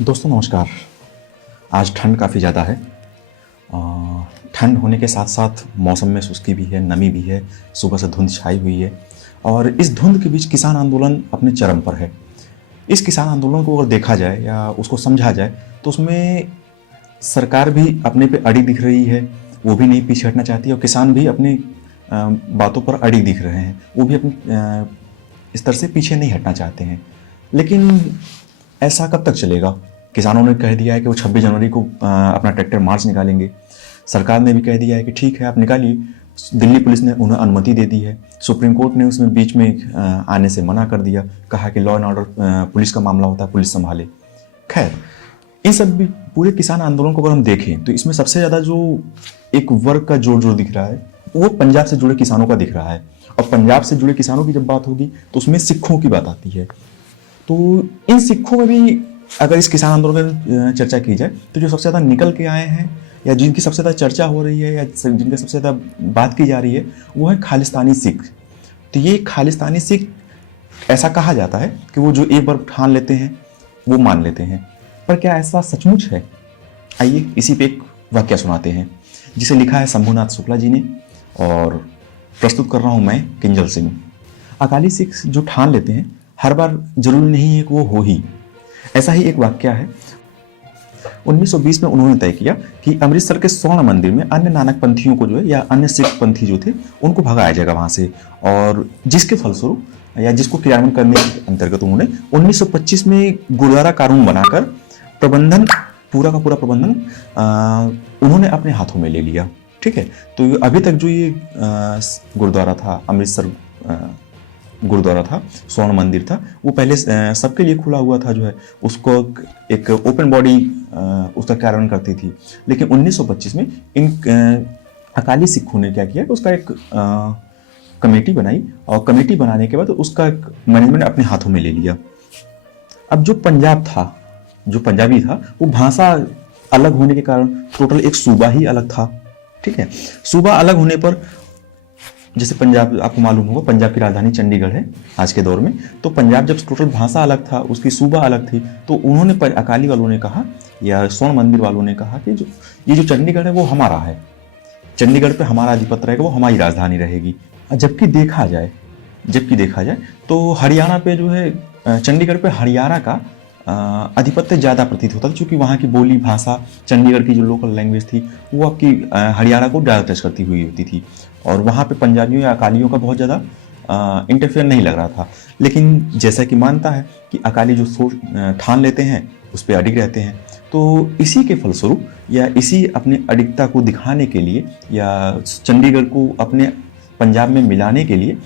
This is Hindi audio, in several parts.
दोस्तों नमस्कार। आज ठंड काफ़ी ज़्यादा है। ठंड होने के साथ साथ मौसम में सुस्ती भी है, नमी भी है, सुबह से धुंध छाई हुई है और इस धुंध के बीच किसान आंदोलन अपने चरम पर है। इस किसान आंदोलन को अगर देखा जाए या उसको समझा जाए तो उसमें सरकार भी अपने पे अड़ी दिख रही है, वो भी नहीं पीछे हटना चाहती और किसान भी अपनी बातों पर अड़ी दिख रहे हैं, वो भी अपनी इस तरह से पीछे नहीं हटना चाहते हैं। लेकिन ऐसा कब तक चलेगा? किसानों ने कह दिया है कि वो 26 जनवरी को अपना ट्रैक्टर मार्च निकालेंगे। सरकार ने भी कह दिया है कि ठीक है आप निकालिए। दिल्ली पुलिस ने उन्हें अनुमति दे दी है। सुप्रीम कोर्ट ने उसमें बीच में आने से मना कर दिया, कहा कि लॉ एंड ऑर्डर पुलिस का मामला होता है, पुलिस संभाले। खैर, इन सब भी पूरे किसान आंदोलन को अगर हम देखें तो इसमें सबसे ज़्यादा जो एक वर्ग का जोर दिख रहा है वो पंजाब से जुड़े किसानों का दिख रहा है। और पंजाब से जुड़े किसानों की जब बात होगी तो उसमें सिखों की बात आती है। तो इन सिखों में भी अगर इस किसान आंदोलन की चर्चा की जाए तो जो सबसे ज़्यादा निकल के आए हैं या जिनकी सबसे ज़्यादा चर्चा हो रही है या जिनका सबसे ज़्यादा बात की जा रही है वो है खालिस्तानी सिख। तो ये खालिस्तानी सिख ऐसा कहा जाता है कि वो जो एक बार ठान लेते हैं वो मान लेते हैं, पर क्या ऐसा सचमुच है? आइए इसी पे एक वाक्य सुनाते हैं जिसे लिखा है शंभुनाथ शुक्ला जी ने और प्रस्तुत कर रहा हूँ मैं, किंजल सिंह। अकाली सिख जो ठान लेते हैं हर बार जरूरी नहीं है कि वो हो ही। ऐसा ही एक वाक्य है। 1920 में उन्होंने तय किया कि अमृतसर के स्वर्ण मंदिर में अन्य नानक पंथियों को जो है या अन्य सिख पंथी जो थे उनको भगाया जाएगा वहां से, और जिसके फलस्वरूप या जिसको क्रियान्वयन करने के अंतर्गत उन्होंने 1925 में गुरुद्वारा कानून बनाकर प्रबंधन पूरा का पूरा प्रबंधन उन्होंने अपने हाथों में ले लिया। ठीक है, तो अभी तक जो ये गुरुद्वारा था, अमृतसर गुरुद्वारा था, स्वर्ण मंदिर था, वो पहले सबके लिए खुला हुआ था, जो है उसको एक ओपन बॉडी उसका कार्यान्वयन करती थी। लेकिन 1925 में इन अकाली सिखों ने क्या किया कि उसका एक कमेटी बनाई और कमेटी बनाने के बाद उसका एक मैनेजमेंट अपने हाथों में ले लिया। अब जो पंजाब था, जो पंजाबी था, वो भाषा अलग होने के कारण टोटल एक सूबा ही अलग था। ठीक है, सूबा अलग होने पर जैसे पंजाब, आपको मालूम होगा पंजाब की राजधानी चंडीगढ़ है आज के दौर में, तो पंजाब जब टोटल भाषा अलग था, उसकी सूबा अलग थी, तो उन्होंने अकाली वालों ने कहा या स्वर्ण मंदिर वालों ने कहा कि ये जो चंडीगढ़ है वो हमारा है, चंडीगढ़ पे हमारा अधिपत्य रहेगा, वो हमारी राजधानी रहेगी। जबकि देखा जाए तो हरियाणा पे जो है, चंडीगढ़ पे हरियाणा का आधिपत्य ज़्यादा प्रतीत होता था, क्योंकि वहाँ की बोली भाषा, चंडीगढ़ की जो लोकल लैंग्वेज थी वो आपकी हरियाणा को ज़्यादा टच करती हुई होती थी, और वहाँ पे पंजाबियों या अकालियों का बहुत ज़्यादा इंटरफेयर नहीं लग रहा था। लेकिन जैसा कि मानता है कि अकाली जो सोच ठान लेते हैं उस पर अडिग रहते हैं, तो इसी के फलस्वरूप या इसी अपने अडिगता को दिखाने के लिए या चंडीगढ़ को अपने पंजाब में मिलाने के लिए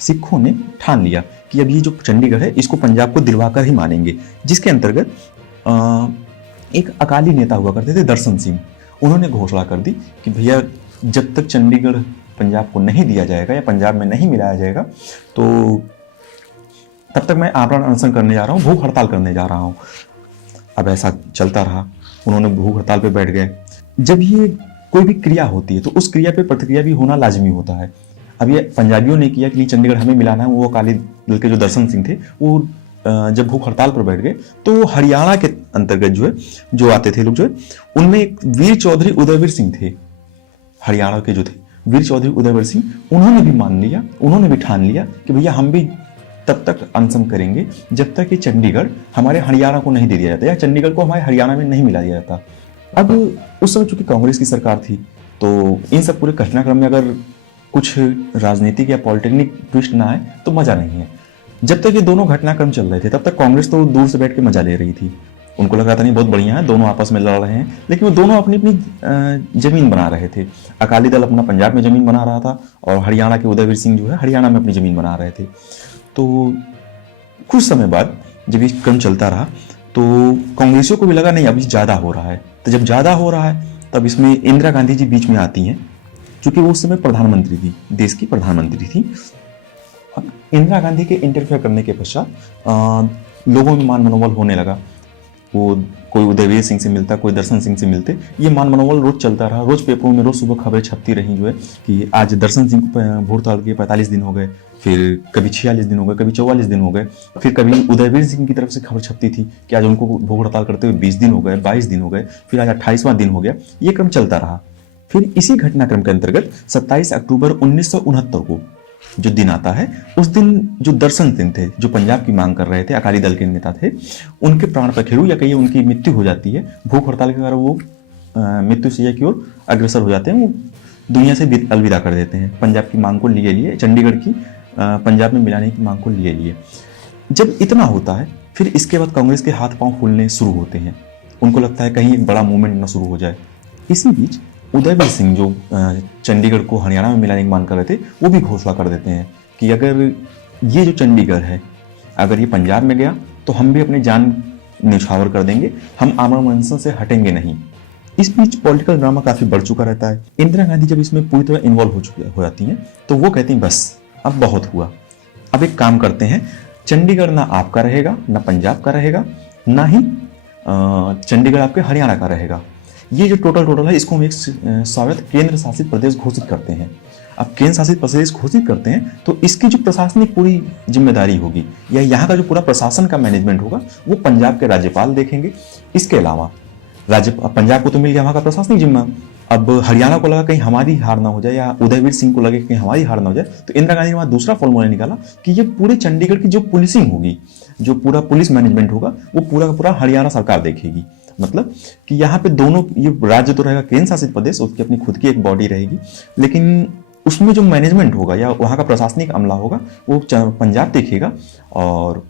सिखों ने ठान लिया कि अब ये जो चंडीगढ़ है इसको पंजाब को दिलवाकर ही मानेंगे। जिसके अंतर्गत एक अकाली नेता हुआ करते थे, दर्शन सिंह, उन्होंने घोषणा कर दी कि भैया जब तक चंडीगढ़ पंजाब को नहीं दिया जाएगा या पंजाब में नहीं मिलाया जाएगा तो तब तक मैं आमरण अनशन करने जा रहा हूँ, भूख हड़ताल करने जा रहा हूँ। अब ऐसा चलता रहा, उन्होंने भूख हड़ताल पे बैठ गए। जब ये कोई भी क्रिया होती है तो उस क्रिया पे प्रतिक्रिया भी होना लाजमी होता है। अब ये पंजाबियों ने किया कि नहीं चंडीगढ़ हमें मिलाना है, वो अकाली दल के जो दर्शन सिंह थे वो जब भूख हड़ताल पर बैठ गए तो हरियाणा के अंतर्गत जो है जो आते थे लोग, जो है उनमें एक वीर चौधरी उदयवीर सिंह थे, हरियाणा के जो थे वीर चौधरी उदयवीर सिंह, उन्होंने भी मान लिया, उन्होंने भी ठान लिया कि भैया हम भी तब तक अनशन करेंगे जब तक कि चंडीगढ़ हमारे हरियाणा को नहीं दे दिया जाता या चंडीगढ़ को हमारे हरियाणा में नहीं मिला दिया जाता। अब उस समय चूंकि कांग्रेस की सरकार थी तो इन सब पूरे घटनाक्रम में अगर कुछ राजनीतिक या पॉलिटेक्निक ट्विस्ट ना आए तो मजा नहीं है। जब तक ये दोनों घटनाक्रम चल रहे थे तब तक कांग्रेस तो दूर से बैठ के मजा ले रही थी, उनको लग रहा था नहीं बहुत बढ़िया है, दोनों आपस में लड़ रहे हैं, लेकिन वो दोनों अपनी अपनी जमीन बना रहे थे। अकाली दल अपना पंजाब में जमीन बना रहा था और हरियाणा के उदयवीर सिंह जो है हरियाणा में अपनी जमीन बना रहे थे। तो कुछ समय बाद जब ये क्रम चलता रहा तो कांग्रेसियों को भी लगा नहीं अभी ज़्यादा हो रहा है। तो जब ज़्यादा हो रहा है तब इसमें इंदिरा गांधी जी बीच में आती हैं, क्योंकि वो उस समय प्रधानमंत्री थी, देश की प्रधानमंत्री थी। अब इंदिरा गांधी के इंटरफेयर करने के पश्चात लोगों में मान मनोबल होने लगा। वो कोई उदयवीर सिंह से मिलता, कोई दर्शन सिंह से मिलते, ये मान मनोबल रोज चलता रहा। रोज पेपरों में रोज सुबह खबरें छपती रही जो है कि आज दर्शन सिंह को भूख हड़ताल के 45 दिन हो गए, फिर कभी 46 दिन हो गए, कभी 44 दिन हो गए, फिर कभी उदयवीर सिंह की तरफ से खबर छपती थी कि आज उनको भूख हड़ताल करते हुए 20 दिन हो गए, 22 दिन हो गए, फिर आज 28वां दिन हो गया। ये क्रम चलता रहा। फिर इसी घटनाक्रम के अंतर्गत 27 अक्टूबर 1969 को जो दिन आता है, उस दिन जो दर्शन दिन थे, जो पंजाब की मांग कर रहे थे, अकाली दल के नेता थे, उनके प्राण पखेरु या कहिए उनकी मृत्यु हो जाती है। भूख हड़ताल के कारण वो मृत्यु शैया की ओर अग्रसर हो जाते हैं, वो दुनिया से अलविदा कर देते हैं। पंजाब की मांग को लिए चंडीगढ़ की पंजाब में मिलाने की मांग को लिए जब इतना होता है, फिर इसके बाद कांग्रेस के हाथ पांव फूलने शुरू होते हैं। उनको लगता है कहीं एक बड़ा मूवमेंट ना शुरू हो जाए। इसी बीच उदयवीर सिंह जो चंडीगढ़ को हरियाणा में मिलाने की मांग कर रहे थे, वो भी घोषणा कर देते हैं कि अगर ये जो चंडीगढ़ है, अगर ये पंजाब में गया तो हम भी अपनी जान न्यौछावर कर देंगे, हम आमरण अनशन से हटेंगे नहीं। इस बीच पॉलिटिकल ड्रामा काफी बढ़ चुका रहता है। इंदिरा गांधी जब इसमें पूरी तरह इन्वॉल्व हो जाती हैं, तो वो कहती हैं बस अब बहुत हुआ, अब एक काम करते हैं, चंडीगढ़ ना आपका रहेगा, ना पंजाब का रहेगा, ना ही चंडीगढ़ आपके हरियाणा का रहेगा। ये जो टोटल है, इसको हम एक स्वायत्त केंद्र शासित प्रदेश घोषित करते हैं। अब केंद्र शासित प्रदेश घोषित करते हैं तो इसकी जो प्रशासनिक पूरी जिम्मेदारी होगी या यहाँ का जो पूरा प्रशासन का मैनेजमेंट होगा, वो पंजाब के राज्यपाल देखेंगे। इसके अलावा पंजाब को तो मिल गया वहाँ का प्रशासनिक जिम्मा, अब हरियाणा को लगा कहीं हमारी हार ना हो जाए या उदयवीर सिंह को लगे कहीं हमारी हार ना हो जाए, तो इंदिरा गांधी ने वहाँ दूसरा फॉर्मूला निकाला कि ये पूरे चंडीगढ़ की जो पुलिसिंग होगी, जो पूरा पुलिस मैनेजमेंट होगा, वो पूरा का पूरा हरियाणा सरकार देखेगी। मतलब कि यहाँ पे दोनों, ये राज्य तो रहेगा केंद्र शासित प्रदेश, उसकी अपनी खुद की एक बॉडी रहेगी, लेकिन उसमें जो मैनेजमेंट होगा या वहाँ का प्रशासनिक अमला होगा वो पंजाब देखेगा, और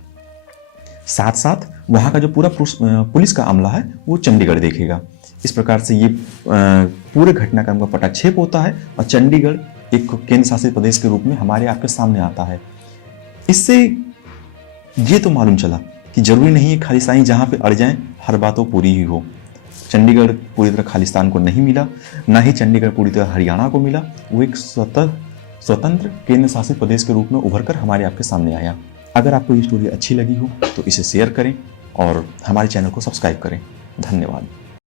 साथ साथ वहाँ का जो पूरा पुलिस का अमला है वो चंडीगढ़ देखेगा। इस प्रकार से ये पूरे घटनाक्रम का पटाक्षेप होता है और चंडीगढ़ एक केंद्र शासित प्रदेश के रूप में हमारे आपके सामने आता है। इससे ये तो मालूम चला कि जरूरी नहीं है खालिस्तानी जहाँ पे अड़ जाएं हर बात तो पूरी ही हो। चंडीगढ़ पूरी तरह खालिस्तान को नहीं मिला, ना ही चंडीगढ़ पूरी तरह हरियाणा को मिला, वो एक स्वतंत्र केंद्र शासित प्रदेश के रूप में उभर कर हमारे आपके सामने आया। अगर आपको ये स्टोरी अच्छी लगी हो तो इसे शेयर करें और हमारे चैनल को सब्सक्राइब करें। धन्यवाद।